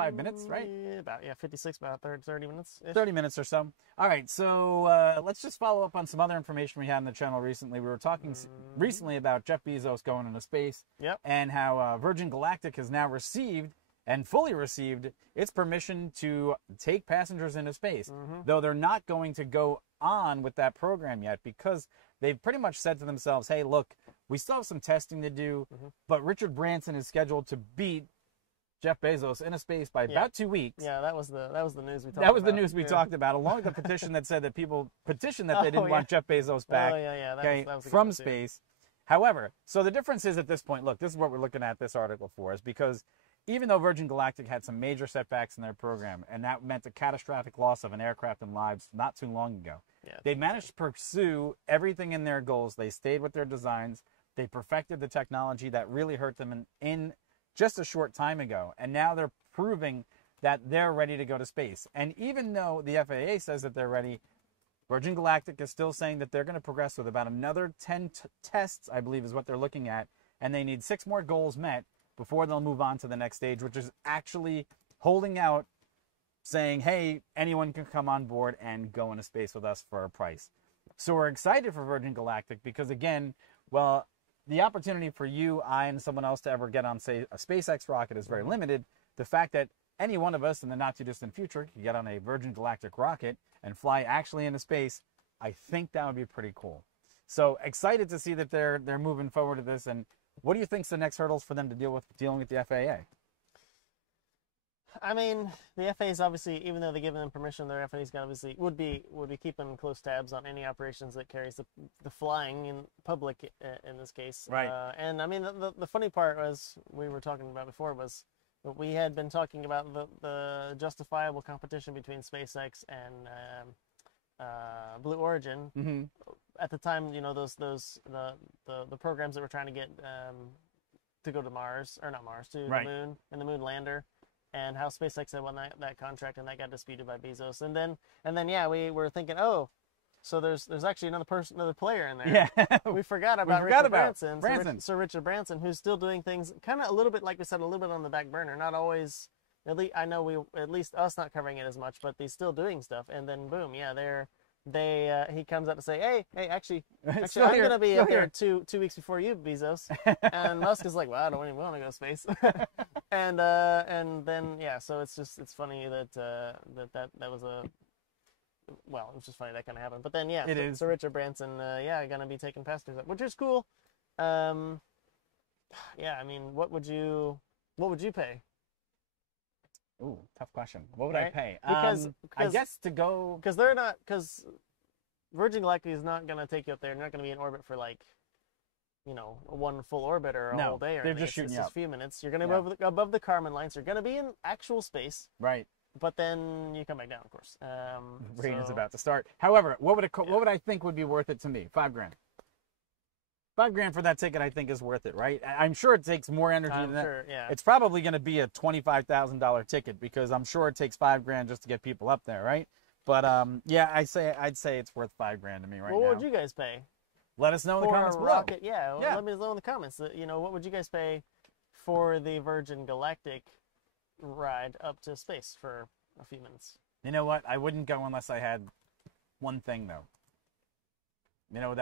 35 minutes, right? About 56, about 30 minutes. 30 minutes or so. All right, so let's just follow up on some other information we had on the channel recently. We were talking recently about Jeff Bezos going into space, and how Virgin Galactic has now received and fully received its permission to take passengers into space, though they're not going to go on with that program yet because they've pretty much said to themselves, hey, look, we still have some testing to do, but Richard Branson is scheduled to beat Jeff Bezos into space by about 2 weeks. Yeah, that was the news we talked about. That was the news we talked about, along with the petition that said that people petitioned that they didn't want Jeff Bezos back that was from space. However, so the difference is at this point, look, this is what we're looking at this article for, is because even though Virgin Galactic had some major setbacks in their program, and that meant a catastrophic loss of an aircraft and lives not too long ago, they managed to pursue everything in their goals. They stayed with their designs. They perfected the technology that really hurt them in just a short time ago. And now they're proving that they're ready to go to space. And even though the FAA says that they're ready, Virgin Galactic is still saying that they're going to progress with about another 10 tests, I believe is what they're looking at. And they need 6 more goals met before they'll move on to the next stage, which is actually holding out, saying, hey, anyone can come on board and go into space with us for a price. So we're excited for Virgin Galactic because, again, well, the opportunity for you, I, and someone else to ever get on, say, a SpaceX rocket is very limited. The fact that any one of us in the not-too-distant future can get on a Virgin Galactic rocket and fly actually into space, I think that would be pretty cool. So excited to see that they're moving forward to this. And what do you think's the next hurdles for them to dealing with the FAA? I mean, the FAA is obviously, even though they're giving them permission, their FAA's obviously would be keeping close tabs on any operations that carries the flying in public in this case. Right. And I mean, the funny part was we were talking about before was that we had been talking about the justifiable competition between SpaceX and Blue Origin. At the time, you know, the programs that were trying to get to go to Mars, or not Mars, to the moon, and the moon lander, and how SpaceX had won that contract, and that got disputed by Bezos. And then yeah, we were thinking, oh, so there's actually another player in there. Yeah. We forgot about Branson. Sir Richard Branson, who's still doing things kind of a little bit, like we said, a little bit on the back burner. Not always, at least I know at least us not covering it as much, but he's still doing stuff. And then boom, yeah, he comes out to say, hey, actually, I'm gonna be up here 2 weeks before you, Bezos. And Musk is like, well, I don't even want to go to space. and then yeah, so it's funny that was it was just funny that kind of happened. But then yeah, so Richard Branson, gonna be taking passengers up, which is cool. Yeah, I mean, what would you pay? Ooh, tough question. What would I pay? Because I guess to go, because Virgin Galactic is not gonna take you up there. They're not gonna be in orbit for like, you know, one full orbit or a whole day. Or they're just shooting it's you just a few minutes. You're gonna be above the Kármán line, so you're gonna be in actual space. Right. But then you come back down, of course. Rain is about to start. However, what would I think would be worth it to me? $5,000. $5,000 for that ticket, I think, is worth it, right? I'm sure it takes more energy than that. Sure, yeah. It's probably going to be a $25,000 ticket because I'm sure it takes $5,000 just to get people up there, right? But yeah, I'd say it's worth $5,000 to me right now. What would you guys pay? Let us know in the comments below. Rocket, yeah. Let me know in the comments. You know, what would you guys pay for the Virgin Galactic ride up to space for a few minutes? You know what? I wouldn't go unless I had one thing, though. You know,